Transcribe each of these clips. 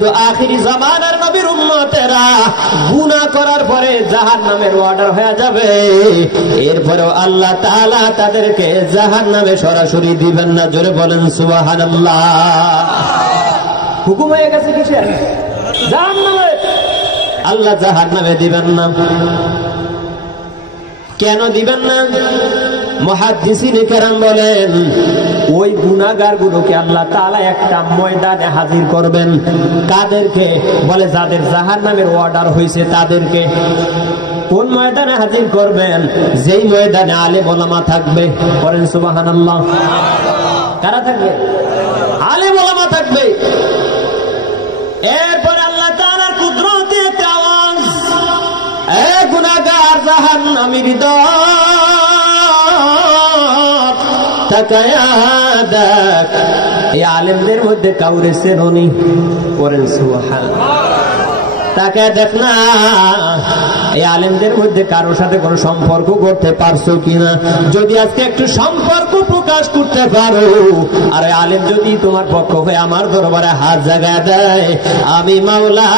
তো আখিরি জামানার নবীর উম্মতেরা গুনাহ করার পরে জাহান্নামের অর্ডার হয়ে যাবে, এরপরেও আল্লাহ তাআলা তাদেরকে জাহান্নামে সরাসরি দিবেন না। জোরে বলেন সুবহানাল্লাহ। হুকুম হয়ে গেছে কিসের? জাহান্নামে। আল্লাহ জাহান্নামে দিবেন না। কেন দিবেন না? মুহাদ্দিসিনে কেরাম বলেন, ওই গুনাহগার গুলোকে আল্লাহ তাআলা একটা ময়দানে হাজির করবেন। কাদেরকে? বলে যাদের জাহান্নামের অর্ডার হয়েছে তাদেরকে। কোন ময়দানে হাজির করবেন? যেই ময়দানে আলেম ওলামা থাকবে। বলেন সুবহানাল্লাহ। কারা থাকবে? আলেম ওলামা থাকবে। এরপর আল্লাহ তাআলার কুদরতে একটা আওয়াজ, এ গুনাহগার জাহান্নামীর দল, তাকায়া দেখ এই আলেমদের মধ্যে কাউরে চেননি। বলেন সুবহানাল্লাহ। তাকায়া দেখ না এই আলেমদের মধ্যে কারোর সাথে কোনো সম্পর্ক করতে পারছো কিনা। যদি আজকে একটু সম্পর্ক প্রকাশ করতে পারো, আর আলেম যদি তোমার পক্ষ হয়ে আমার দরবারে হাত জাগায় দেয়, আমি মাওলা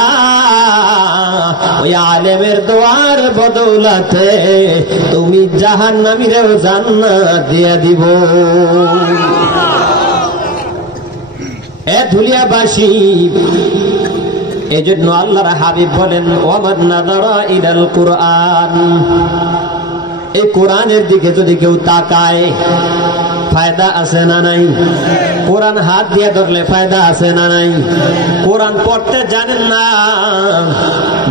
ওই আলেমের দোয়ার বদৌলতে তুমি জাহান্নামীরেও জান্নাত দিয়ে দিব। এ ধুলিয়াবাসী, এজন্য আল্লাহর হাবিব বলেন, ওয়ামান নাযারা ইলাল কুরআন, এই কোরআনের দিকে যদি কেউ তাকায় ফায়দা আছে না নাই? কোরআন হাত দিয়ে ধরলে ফায়দা আছে না নাই? কোরআন পড়তে জানেন না,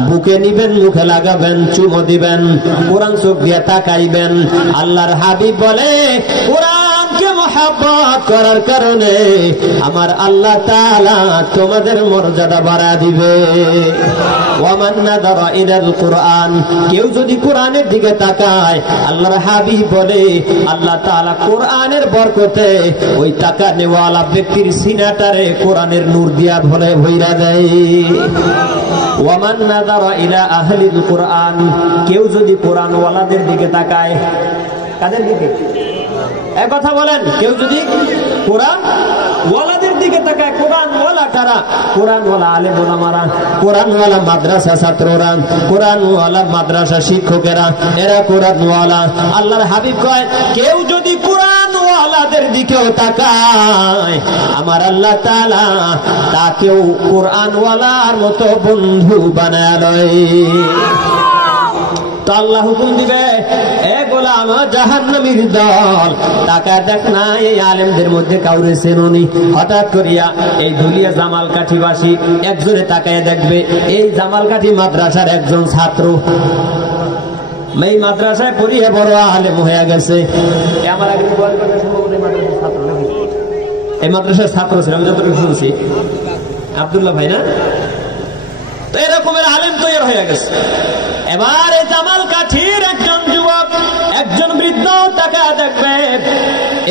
বুকে নিবেন, মুখে লাগাবেন, চুমো দিবেন, কোরআন চোখ দিয়ে তাকাইবেন। আল্লাহর হাবিব বলে, কোরআনকে মহব্বত করার কারণে আমার আল্লাহ তাআলা তোমাদের মর্যাদা বাড়া দিবে। ওয়ামান নাযারা ইলাল কুরআন, কেউ যদি কোরআনের দিকে তাকায়, আল্লাহর হাবিব বলে আল্লাহ তাআলা কোরআনের বরকতে ওই তাকানেওয়ালা ব্যক্তির সিনাটারে কোরআনের নূর দিয়া ভইরা দেয়। ওয়ামান নাযারা ইলা আহলিল কুরআন, কেউ যদি কোরআন ওয়ালাদের দিকে তাকায়, কাদের দিকে? এক কথা বলেন, কেউ যদি কোরআন ওয়ালাদের দিকে তাকায়, কোরআন ওয়ালা কারা? কোরআন ওয়ালা আলেম ওলামারা, কোরআন ওয়ালা মাদ্রাসা ছাত্ররা, কোরআন ওয়ালা মাদ্রাসা শিক্ষকেরা, এরা কোরআন ওয়ালা। আল্লাহর হাবিব কয়, কেউ যদি কোরআন ওয়ালাদের দিকেও তাকায়, আমার আল্লাহ তাআলা তাকেও কোরআন ওয়ালার মতো বন্ধু বানায় লয়। তো আল্লাহ হুকুম দিবে, এ গোলাম জাহান্নামীর দল, তাকায় দেখ না এই আলেমদের মধ্যে কাউরে চেননি। হঠাৎ করিয়া এই ধুলিয়া জামালকাঠিবাসী একজনে তাকায় দেখবে, এই জামালকাঠি মাদ্রাসার একজন ছাত্র, এই মাদ্রাসায় পড়িয়ে বড় আলেম হয়ে গেছে। আমার আগে এই মাদ্রাসার ছাত্র ছিল, আমি যতটুকু শুনছি, আব্দুল্লাহ ভাই না? তো এরকমের আলেম তৈরি হয়ে গেছে। এবার এই জামালকাঠির একজন যুবক, একজন বৃদ্ধ টাকা দেখবে,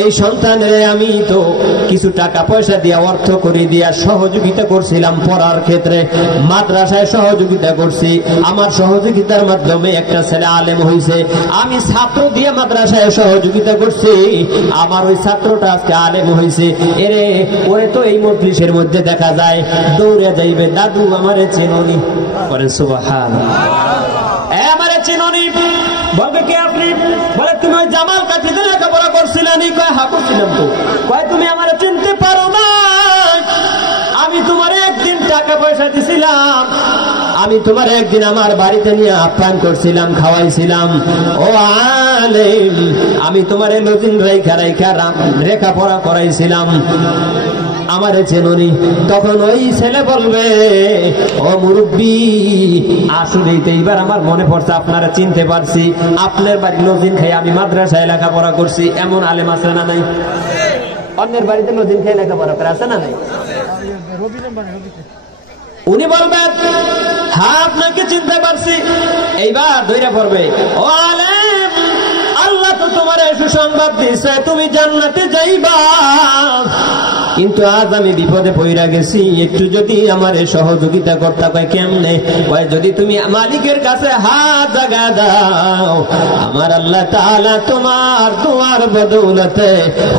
এই সন্তানের আমি তো কিছু টাকা পয়সা দিয়া, অর্থ করে দিয়া সহযোগিতা করছিলাম পড়ার ক্ষেত্রে, মাদ্রাসায় সহযোগিতা করছি, আমার সহযোগিতার মাধ্যমে একটা ছেলে আলেম হয়েছে, আমি ছাত্র দিয়ে মাদ্রাসায় সহযোগিতা করছি, আমার ওই ছাত্রটা আজকে আলেম হয়েছে। এরে ওরে তো এই মজলিসের মধ্যে দেখা যায়, দৌড়ে যাইবে, দাদু আমারে চেননি। বলেন সুবহানাল্লাহ। আমারে চিননি? বলবে কে আপনি? বলে তুমি ওই জামালকাঠিতে লেখাপড়া করছিলেন? কয় হ্যাঁ করছিলাম। তো কয় তুমি আমারে চিনতে পারো না? আমি তোমার একদিন টাকা পয়সা দিছিলাম, আমি তোমার একদিন আমার বাড়িতে নিয়ে আপ্যায়ন করছিলাম, খাওয়াইছিলাম। ও আলেম, আমি তোমার লজিং লেখাপড়া করাইছিলাম, আমারে চেননি? তখন ওই ছেলে বলবে, ও মুরব্বী, আসলেই তো এইবার আমার মনে পড়ছে, আপনারা চিনতে পারছি, আপনার বাড়ি লজিং খাই আমি মাদ্রাসায় লেখাপড়া করছি। এমন আলেম আছে না নাই? অন্যের বাড়িতে লজিং খাই লেখাপড়া করে আছে না নাই? উনি বলবেন, হ্যাঁ আপনাকে চিনতে পারছি। এইবার ধৈর্য পড়বে, ও আলেম, আল্লাহ তো তোমার সুসংবাদ দিছে, তুমি জান্নাতে যাইবা, কিন্তু আজ আমি বিপদে পড়ে গেছি, একটু যদি আমার সহযোগিতা করতে। কয় কেমনে? কয় যদি তুমি মালিকের কাছে হাত জাগা দাও, আমার আল্লাহ তাআলা তোমার দোয়ার বদৌলতে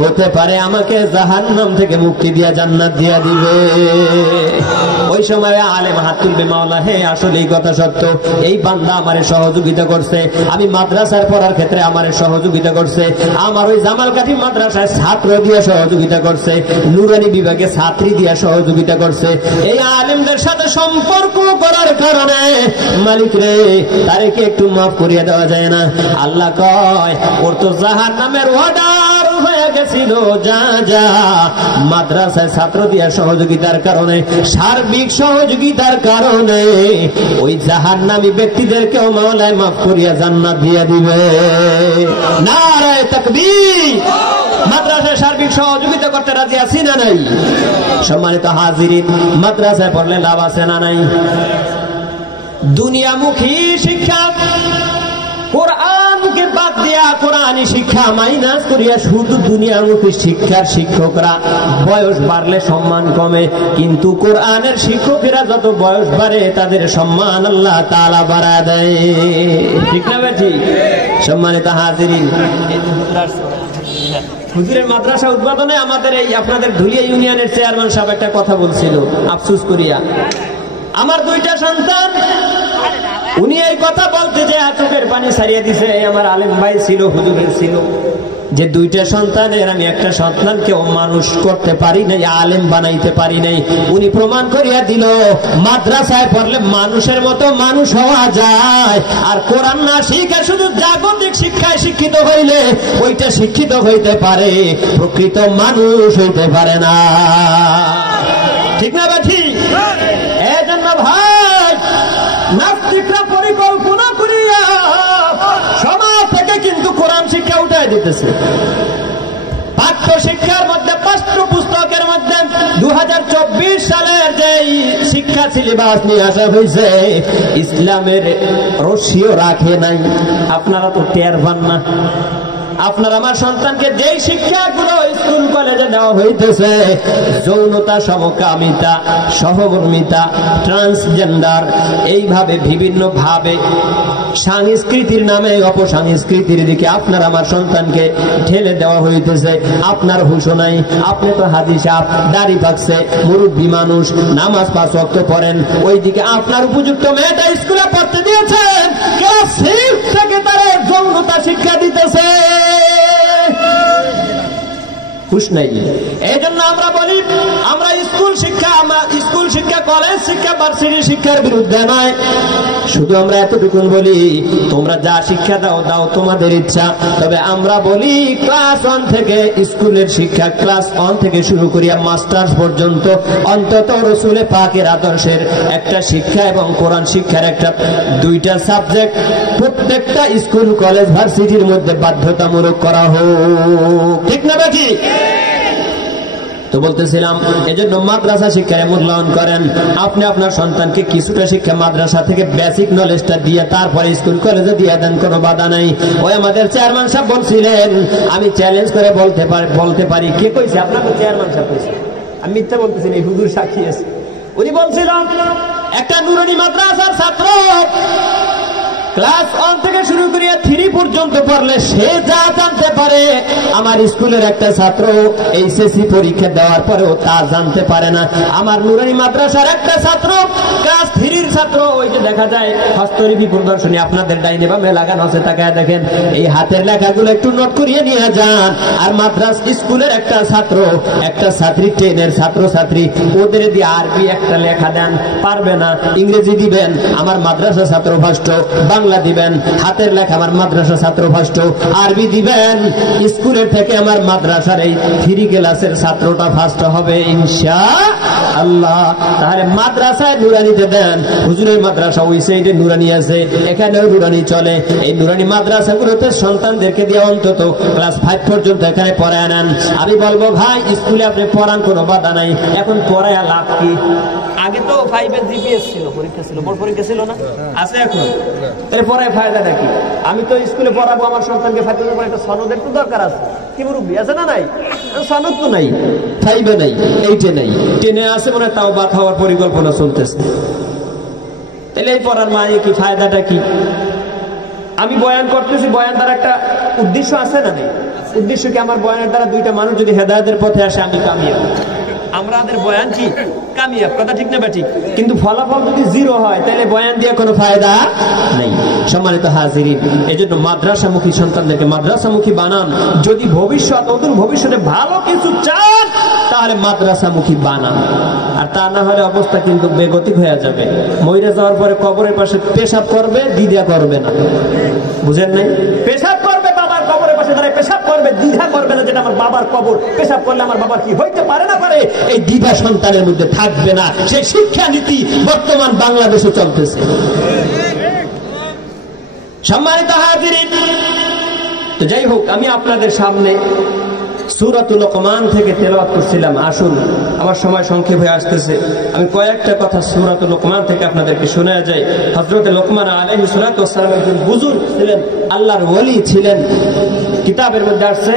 হতে পারে আমাকে জাহান্নাম থেকে মুক্তি দিয়া জান্নাত দিয়া দিবে। ওই সময় আলেম হাত তুলবে, মাওলা হে আসলে এই কথা সত্য, এই বান্দা আমারে সহযোগিতা করছে, আমি মাদ্রাসার পড়ার ক্ষেত্রে আমারে সহযোগিতা করছে, আমার ওই জামালকাঠি মাদ্রাসায় ছাত্র দিয়ে সহযোগিতা করছে, নুরানি বিভাগে ছাত্রী দিয়ে সহযোগিতা করছে। এই আলেমদের সাথে সম্পর্ক করার কারণে মালিক রে তারে কি একটু মাফ করিয়ে দেওয়া যায় না? আল্লাহ কয় ওর তো জাহান্নামের অর্ডার হয়ে গেছিল, যা যা মাদ্রাসায় ছাত্র দিয়ে সহযোগিতার কারণে, সার্বিক সহযোগিতার কারণে ওই জাহান্নামী ব্যক্তিদেরকেও মাওলায় মাফ করিয়া জান্নাত দিয়ে দিবে। নারে তাকবীর! মাদ্রাসায় সার্বিক সহযোগিতা করতে রাজি আছি না নাই? সম্মানিত হাজিরিন, মাদ্রাসায় পড়লে লাভ আছে না নাই? দুনিয়ামুখী শিক্ষা, কোরআনকে বাদ দিয়া কোরআনী শিক্ষা মাইনাস করিয়া শুধু দুনিয়ামুখী শিক্ষার শিক্ষকরা বয়স বাড়লে সম্মান কমে, কিন্তু কোরআনের শিক্ষকেরা যত বয়স বাড়ে তাদের সম্মান আল্লাহ তাআলা বাড়ায় দেয়। ঠিক না বেঠি? সম্মানিত হাজিরিন, হুজুরের মাদ্রাসা উদ্বোধনে আমাদের এই আপনাদের ধুলিয়া ইউনিয়নের চেয়ারম্যান সাহেব একটা কথা বলছিল আফসোস করিয়া, আমার দুইটা সন্তান, উনি এই কথা বলতে যে চোখের পানি ছাড়িয়ে দিছে। আমার আলেম ভাই ছিল, হুজুরের ছিল, যে দুইটা সন্তানের আমি একটা সন্তানকেও মানুষ করতে পারি নাই, আলেম বানাইতে পারি নাই। উনি প্রমাণ করিয়া দিল মাদ্রাসায় পড়লে মানুষের মতো মানুষ হওয়া যায়, আর কোরআন না শিখে শুধু জাগতিক শিক্ষায় শিক্ষিত হইলে ওইটা শিক্ষিত হইতে পারে, প্রকৃত মানুষ হইতে পারে না। ঠিক না বা ঠিক? এজন্য ভাই, নাস্তিকরা পরিকল্পনা করিয়া সমাজ থেকে কিন্তু কোরআন শিক্ষা উঠাই দিতেছে। পাঠ্য শিক্ষার মধ্যে, পাঠ্য পুস্তকের মধ্যে 2024 সালের যে শিক্ষা সিলেবাস নিয়ে আসা হয়েছে, ইসলামের রশিও রাখে নাই। আপনারা তো টের পান না। আপনার আমার সন্তানকে যেই শিক্ষাগুলো স্কুল কলেজে দেওয়া হইতেছে, যৌনতা, সমকামিতা, সহমর্মিতা, ট্রান্সজেন্ডার, এইভাবে বিভিন্ন ভাবে সংস্কৃতির নামে অপসংস্কৃতির দিকে আপনার আমার সন্তানকে ঠেলে দেওয়া হইতেছে। আপনার হুঁশ নাই, আপনি তো হাজি সাহেব, দাড়ি পাকছে, মুরব্বী মানুষ, নামাজ 5 ওয়াক্ত পড়েন, ওইদিকে আপনার উপযুক্ত মেয়েটা স্কুলে পড়তে দিয়েছেন, ক্লাস 6 থেকে তারা যৌনতা শিক্ষা দিতেছে। হুঁশ নাই। এই জন্য আমরা বলি, আমরা স্কুল শিক্ষা, কলেজ শিক্ষা, ভার্সিটি শিক্ষার বিরুদ্ধে নয়, শুধু আমরা এতটুকু বলি তোমরা যা শিক্ষা দাও দাও, তোমাদের ইচ্ছা। তবে আমরা বলি ক্লাস 1 থেকে স্কুলের শিক্ষা, ক্লাস 1 থেকে শুরু করিয়া মাস্টার্স পর্যন্ত অন্তত রসুলে পাকের আদর্শের একটা শিক্ষা এবং কোরআন শিক্ষার একটা 2টা সাবজেক্ট প্রত্যেকটা স্কুল কলেজ ভার্সিটির মধ্যে বাধ্যতামূলক করা হোক। ঠিক না বাকি? তো বলতেছিলাম, এজন্য মাদ্রাসা শিক্ষার মূল্যায়ন করেন। আপনি আপনার সন্তানকে কিছুটা শিক্ষা মাদ্রাসা থেকে বেসিক নলেজটা দিয়ে তারপরে স্কুল কলেজে দিয়ে দেন, কোনো বাধা নাই। ওই আমাদের চেয়ারম্যান সাহেব বলছিলেন, আমি চ্যালেঞ্জ করে বলতে পারি, কে কইছে? আপনাকে চেয়ারম্যান সাহেব কইছে, আমি মিথ্যা বলতেছি না, হুজুর সাক্ষী আছে। উনি বলছিলাম, একটা নুরানি মাদ্রাসার ছাত্র ক্লাস 1 থেকে শুরু করিয়া 3 পর্যন্ত পড়লে সে যা জানতে পারে, আমার স্কুলের একটা ছাত্র এইচএসসি পরীক্ষা দেওয়ার পরেও তা জানতে পারে না। আমার নুরানি মাদ্রাসার একটা ছাত্র ক্লাস 3-র ছাত্র, ওই যে দেখা যায় হস্তলিপি প্রদর্শনী আপনাদের ডাইনে বামে লাগানো আছে, তাকায় দেখেন, এই হাতের লেখাগুলো একটু নোট করিয়ে নিয়ে যান। আর মাদ্রাস স্কুলের একটা ছাত্র, একটা ছাত্রী, 10-এর ছাত্র ছাত্রী, ওদের দিয়ে আরবি একটা লেখা দেন, পারবে না। ইংরেজি দিবেন, আমার মাদ্রাসা ছাত্র ফার্স্ট, বাংলা দিবেন, হাতের লেখা আমার মাদ্রাসা ছাত্র ফার্স্ট, আরবি দিবেন, স্কুলের থেকে আমার মাদ্রাসার এই 3 ক্লাসের ছাত্রটা ফার্স্ট হবে ইনশাআল্লাহ। তাহলে মাদ্রাসায় নুরানিতে দেন। হুজুরের মাদ্রাসা ওই সাইডে নুরানি আছে, এখানেও নুরানি চলে। এই নুরানি মাদ্রাসাগুলোতে সন্তানদেরকে দিয়ে অন্তত ক্লাস 5 পর্যন্ত এখানে পড়ায় নেন। আমি বলবো ভাই, স্কুলে আপনি পড়ান, কোনো বাধা নাই, এখন পড়ায় লাভ কি? আগে তো 5-এর জিপিএস ছিল, পরীক্ষা ছিল, বড় পরীক্ষা ছিল না, আছে এখন? পড়ায় ফায়দাটা কি? আমি তো স্কুলে পড়াবো আমার সন্তানকে, ফাতিমার পরে একটা সনদের তো দরকার আছে, কি মুরব্বী আছে না নাই? সনদ তো নাই, 5-এ নাই, 8-এ নাই, 10-এ আছে মনে, তাও বাদ হওয়ার পরিকল্পনা চলতেছে। তাহলে এই পড়ার মানে কি, ফায়দাটা কি? আমি বয়ান করতেছি, বয়ান তার একটা উদ্দেশ্য আছে না নেই? উদ্দেশ্য কি আমার বয়ানের দ্বারা দুইটা মানুষ যদি হেদায়েতের পথে আসে আমি কামিয়াব। আমাদের বয়ান কি কামিয়াব, কথা ঠিক না ঠিক? কিন্তু ফলাফল যদি জিরো হয় তাহলে বয়ান দিয়ে কোনো ফায়দা নেই। সম্মানিত হাজিরিন, এজন্য মাদ্রাসামুখী সন্তানদেরকে মাদ্রাসামুখী বানান। যদি অদূর ভবিষ্যতে ভালো কিছু চান তাহলে মাদ্রাসামুখী বানান, আর তা না হলে অবস্থা কিন্তু বেগতিক হয়ে যাবে। মইরা যাওয়ার পরে কবরের পাশে পেশাব করবে, দ্বিধা করবে না। বুঝেন নাই? পেশাব করবে, বাবার কবরের পাশে দাঁড়ায় পেশাব করবে, দ্বিধা করবে না যেটা আমার বাবার কবর, পেশাব করলে আমার বাবার কি হইতে পারে না পারে, এই দ্বিধা সন্তানের মধ্যে থাকবে না। সেই শিক্ষানীতি বর্তমান বাংলাদেশে চলতেছে। সম্মানিত হাজিরিন, তো যাই হোক, আমি আপনাদের সামনে সূরাতুল লোকমান থেকে তেলাওয়াত করছিলাম। আসুন, আমার সময় সংক্ষেপ হয়ে আসতেছে, আমি কয়েকটা কথা সূরাতুল লোকমান থেকে আপনাদেরকে শোনা যায়। হযরত লোকমান আলাইহিস সালাতু ওয়াস সালাম একজন বুজুর্গ ছিলেন, আল্লাহর ওলি ছিলেন। কিতাবের মধ্যে আসছে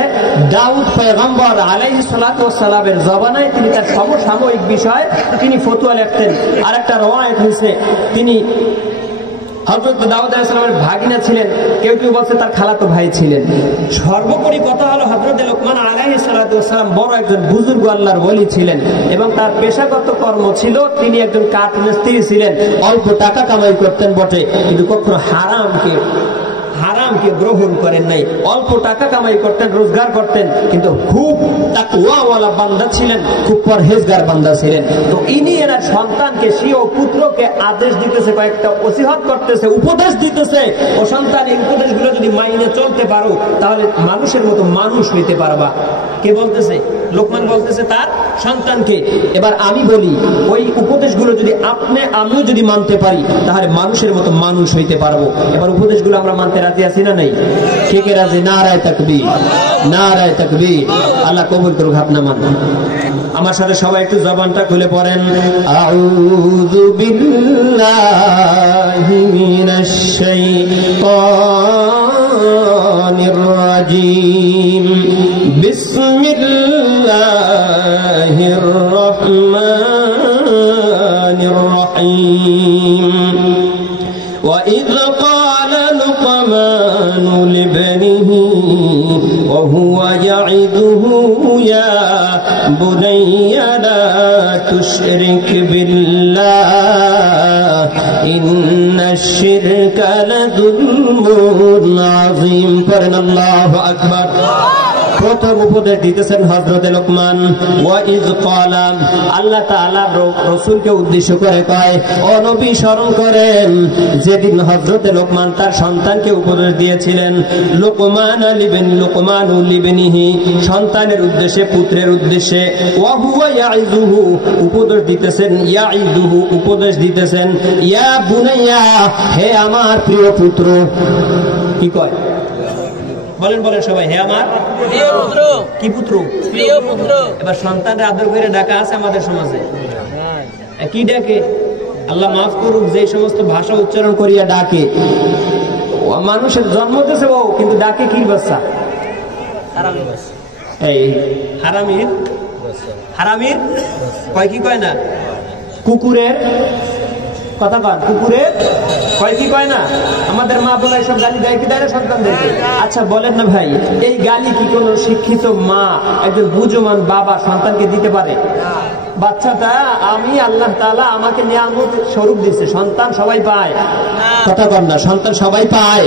দাউদ পয়গম্বর আলাইহিস সালাতু ওয়াস সালামের জবানায় তিনি তার সমসাময়িক বিষয় তিনি ফতোয়া লিখতেন। আরেকটা রওয়ায়াত হয়েছে তিনি হযরত দাউদ আলাইহিস সালামের ভাগিনা ছিলেন, কেউ কেউ বলছে তার খালাতো ভাই ছিলেন। সর্বোপরি কথা হলো হযরত লোকমান আলাইহিস সালাতু ওয়াস সালাম বড় একজন বুজুর্গ আল্লাহর ওলি ছিলেন, এবং তার পেশাগত কর্ম ছিল তিনি একজন কাঠ মিস্ত্রি ছিলেন। অল্প টাকা কামাই করতেন বটে, কিন্তু কখনো হারামকে গ্রহণ করেন নাই। অল্প টাকা কামাই করতেন, রোজগার করতেন, কিন্তু খুব তাকওয়াওয়ালা বান্দা ছিলেন, খুব পরহেজগার বান্দা ছিলেন। তো ইনি এনার সন্তানকে, স্বীয় পুত্রকে আদেশ দিতেছে, কয়েকটা ওসিহত করতেছে, উপদেশ দিতেছে, ও সন্তান এই উপদেশগুলো যদি মাইনে চলতে পারো তাহলে মানুষের মতো মানুষ হইতে পারবা। কে বলতেছে? লোকমান বলতেছে তার সন্তানকে। এবার আমি বলি, ওই উপদেশগুলো যদি আমিও যদি মানতে পারি তাহলে মানুষের মতো মানুষ হইতে পারবো। এবার উপদেশগুলো আমরা মানতে রাজি আছি না নাই? কে কে রাজি? নারায়ে তাকবীর, নারায়ে তাকবীর। আল্লাহ কবুল করুক আপনার মান। আমার সাথে সবাই একটু জবানটা খুলে পড়েন, আউযু বিল্লাহি মিনাশ শাইতানির রাজীম, বিসমিল্লাহির রহমানির রহিম। وإذ قال لقمان لابنه وهو يعظه يا بني لا تشرك بالله إن الشرك لظلم عظيم. قرن الله أكبر. প্রথম উপদেশ দিতেছেন হযরতে লোকমান। ওয়াইজ ক্বালা, আল্লাহ তাআলা রাসূলকে উদ্দেশ্য করে কয়, ও নবী স্মরণ করেন যেদিন হযরতে লোকমান তার সন্তানকে উপদেশ দিয়েছিলেন। লোকমান লিবনিহি, সন্তানের উদ্দেশ্যে, পুত্রের উদ্দেশ্যে। ওয়া হুয়া ইয়াইযুহু, উপদেশ দিতেছেন, ইয়াইযুহু, উপদেশ দিতেছেন, ইয়া বুনাইয়া, হে আমার প্রিয় পুত্র। কি কয়? বলেন বলেন সবাই, হে আমার প্রিয় পুত্র। কি পুত্র? প্রিয় পুত্র। এবার সন্তানের আদর করে ডাকা আছে আমাদের সমাজে? কি ডাকে? আল্লাহ মাফ করুক, যে সমস্ত ভাষা উচ্চারণ করিয়া ডাকে, মানুষের জন্ম দিয়েছে ও, কিন্তু ডাকে কি বাচ্চা? এই হারামির, হারামির কয় কি কয় না? কুকুরের কথা কন, কুকুরের কয় কি কয় না? আমাদের মা বোন সব গালি দেয় কি দেয় না সন্তানদেরকে? আচ্ছা বলেন না ভাই, এই গালি কি কোনো শিক্ষিত মা, একজন বুঝমান বাবা সন্তানকে দিতে পারে? বাচ্চাটা আমি আল্লাহ তাআলা আমাকে নিয়ামত স্বরূপ দিচ্ছে, সন্তান সবাই পায়, কথা কন না? সন্তান সবাই পায়,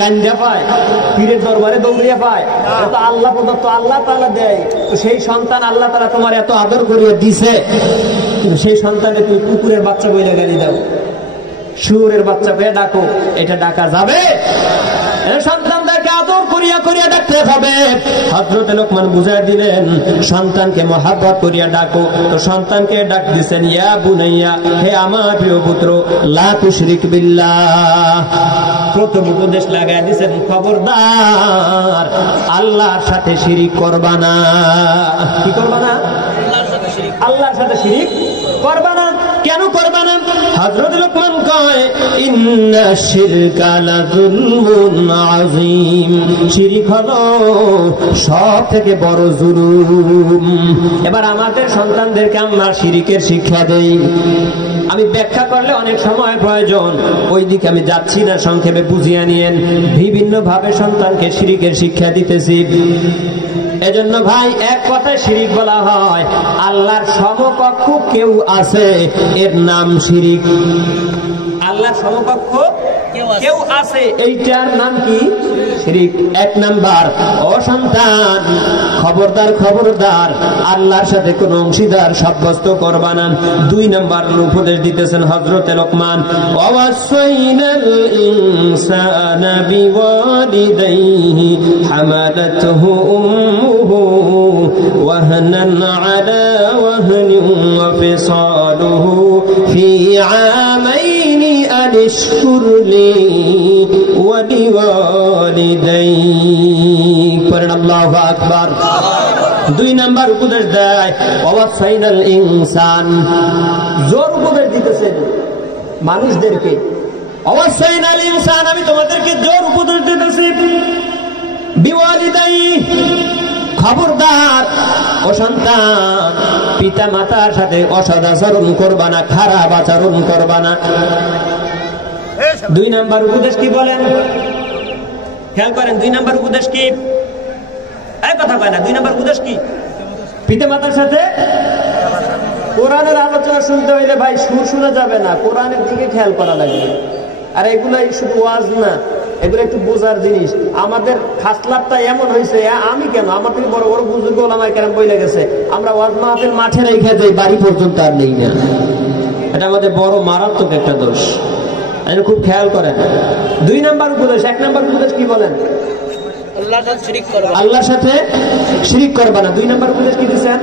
কান্দা পায়, পীরের দরবারে দৌড়িয়া পায়, তো আল্লাহ প্রদত্ত, আল্লাহ তাআলা দেয়। তো সেই সন্তান আল্লাহ তাআলা তোমার এত আদর করিয়া দিছে, কিন্তু সেই সন্তানকে তুমি কুকুরের বাচ্চা বইলে গালি দাও, শুয়োরের বাচ্চা পেয়ে ডাকো, এটা ডাকা যাবে? সন্তানদেরকে আদর করিয়া করিয়া ডাকতে হবে। হযরত লোকমান বুঝাই দিলেন সন্তানকে মহব্বত করিয়া ডাকো। তো সন্তানকে ডাক দিছেন, ইয়া বুনাইয়া, হে আমার প্রিয় পুত্র, লা তুশরিক বিল্লাহ। প্রথম উপদেশ লাগাই দিছেন, খবরদার আল্লাহর সাথে শিরিক করবা না। কি করবা না? আল্লাহর সাথে শিরিক করবা না। কেন করবা না? হযরত লোকমান কয় ইন্না শিরকা লাযুলমুন আযীম, শিরক হলো সব থেকে বড় জুলুম। এবার আমাদের সন্তানদেরকে আমরা শিরকের শিক্ষা দেই। আমি ব্যাখ্যা করলে অনেক সময় প্রয়োজন, ওই দিকে আমি যাচ্ছি না, সংক্ষেপে বুঝিয়ে নিয়েন। বিভিন্ন ভাবে সন্তানকে শিরকের শিক্ষা দিতেছি। এজন্য ভাই এক কথায় শিরিক বলা হয় আল্লাহর সমকক্ষ কেউ আছে, এর নাম শিরিক। আল্লাহর সমকক্ষ কেউ আছে, এইটার নাম কি? শিরিক। এক নাম্বার, ও সন্তান খবরদার খবরদার আল্লাহর সাথে কোন অংশীদার সাব্যস্ত করবা না। দুই নাম্বার উপদেশ দিতেছেন হযরতে লোকমান, ওয়াসাইনাল ইনসানা বিওয়ালিদাইহি হামালাতহু উম্মুহু ওয়াহনান আলা ওয়াহনিন ওয়া ফিসালুহু ফি আমাইনি আনিশকুর লি ওয়া লিওয়ালিদাইক। পড়েন আল্লাহু আকবার। দুই নাম্বার উপদেশ দেয় ওয়াসাইনাল ইনসান, জোর উপদেশ দিতেছেন মানুষদেরকে। ওয়াসাইনাল ইনসান, আমি তোমাদেরকে জোর উপদেশ দিতেছি। বিওয়ালিদাই, খবরদার ও সন্তান পিতা মাতার সাথে অসৎ আচরণ করবা না, খারাপ আচরণ করবা না। দুই নাম্বার উপদেশ কি বলেন? খেয়াল করেন, দুই নাম্বার উপদেশ কি? এক কথা কয় না, দুই নাম্বার উপদেশ কি? পিতা মাতার সাথে কোরআনের আলোচনা শুনতে হইলে ভাই সুর শোনা যাবে না, কোরআনের দিকে খেয়াল করা লাগবে। আর এগুলো শুধু ওয়াজ না, এগুলো একটু বোঝার জিনিস। আমাদের খাসলাপটা এমন হয়েছে, আমি কেন, আমার থেকে বড় বড় বুজুর্গ ওলামায়ে কেরাম বলে গেছে, আমরা ওয়াজ মাহফিল মাঠে রেখে যাই, বাড়ি পর্যন্ত আর নেই না। এটা আমাদের বড় মারাত্মক একটা দোষ, খুব খেয়াল করেন। দুই নাম্বার উপদেশ। এক নাম্বার উপদেশ কি বলেন? আল্লাহর সাথে শিরিক করবা না। দুই নাম্বার উপদেশ কি দিচ্ছেন?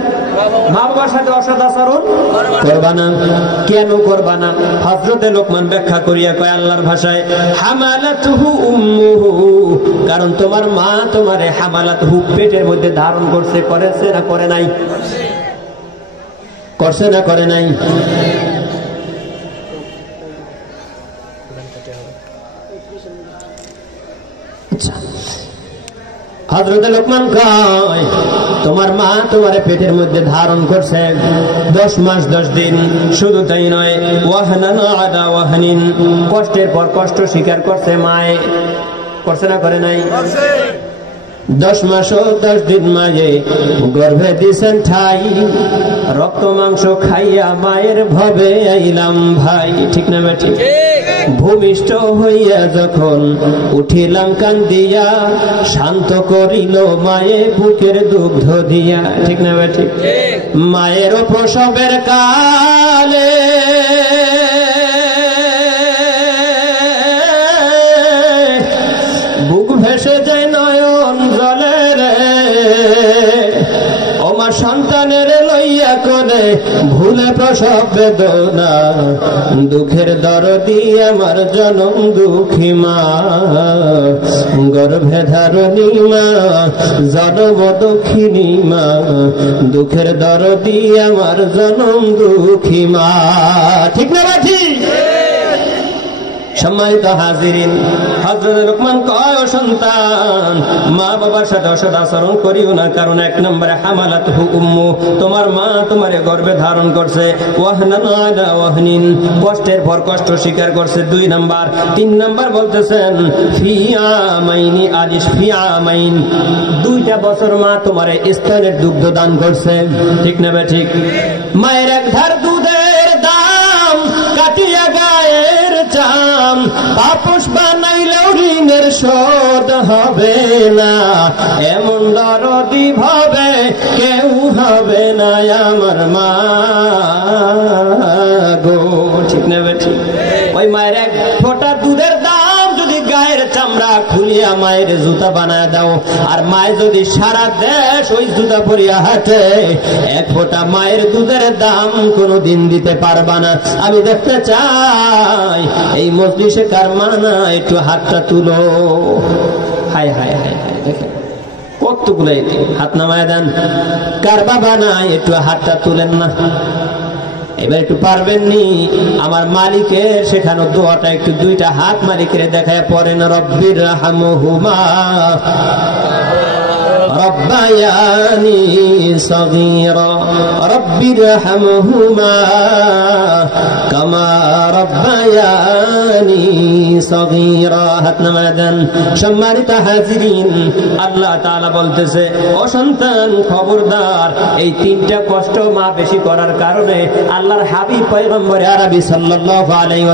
মা বাবার সাথে অসৎ আচরণ করবা না। কেন করবা না? হযরতে লোকমান ব্যাখ্যা করিয়া কয় আল্লাহর ভাষায় হামালাতুহু উম্মুহু, কারণ তোমার মা তোমারে হামালাতুহু পেটের মধ্যে ধারণ করছে। করেছে না করে নাই? করছে না করে নাই? হযরত লোকমান কয় তোমার মা তোমার পেটের মধ্যে ধারণ করছে 10 মাস 10 দিন। শুধু তাই নয়, ওয়াহনান আলা ওয়াহনিন, কষ্টের পর কষ্ট স্বীকার করছে মায়ে। করছে না করে নাই? 10 মাস ও 10 দিন মায়ে গর্ভে দিছেন ঠাই, রক্ত মাংস খাইয়া মায়ের ভবে আইলাম ভাই। ঠিক না বেটি? ভূমিষ্ঠ হইয়া যখন উঠিলাম কান্দিয়া, শান্ত করিল মায়ে বুকের দুগ্ধ দিয়া। ঠিক না বেটি? মায়ের প্রসবের কালে বুক ভেসে যায় নয়ন জলে রে, ওমা সন্তানের লইয়া করে ভুলে প্রসব বেদনা, দুঃখের দরদি আমার জনম দুঃখী মা, গর্ভে ধারণী মা, জনম দুঃখিনী মা, দুঃখের দরদি আমার জনম দুঃখী মা। ঠিক না বাঠি? সম্মানিত হাজিরিন, হযরত লোকমান কয় ও সন্তান মা বাবার সাথে অসৎ আচরণ করিও না। কারণ এক নম্বরে হামালাতুহু উম্মু, তোমার মা তোমারে গর্ভে ধারণ করছে, ওয়াহনান আলা ওয়াহনিন, কষ্টের পর কষ্ট স্বীকার করছে। 2 নাম্বার। 3 নাম্বার বলতেছেন ফি আমাইনি আলিশ ফি আমাইন, 2টা বছর মা তোমারে স্তনের দুগ্ধ দান করছে। ঠিক না বে ঠিক? মায়ের এক ধার দুধের দাম কাটিয়া গায়ের চাম, পাপস বানাইলেও ঋণের শোধ হবে না, এমন দরদি ভাবে কেউ হবে না আমার মা গো। ঠিক না বেঠি? ওই মায়ের এক ফোঁটা দুধের দাম যদি গায়ের চামড়া খুলিয়া মায়ের জুতা বানায় দাও, আর মায়ের যদি সারা দেশ ওই জুতা পরিয়া হাঁটে, এক ফোঁটা মায়ের দুধের দাম কোনোদিন দিতে পারবা না। আমি দেখতে চাই এই মজলিসে কার মানা, একটু হাতটা তুলো। হায় হায় হায় হায়, দেখেন কতগুলো হাত নামায় দেন। কার বাবা নাই, একটু হাতটা তুলেন না। এবার একটু পারবেননি আমার মালিকের শেখানো দোয়াটা একটু দুইটা হাত মালিকের দেখায় পড়েন, রব্বির রাহমহুমা রব্বায়ানি সগীরা রব্বির রাহমহুমা কামা রব্বায়ানি সগীরা। হাত নামায় দেন। সম্মানিত হাজিরিন, আল্লাহ তাআলা বলতেছে, ও সন্তান খবরদার, এই তিনটা কষ্ট মা বেশি করার কারণে আল্লাহর হাবিব পয়গম্বর আরবি সাল্লাল্লাহু আলাইহি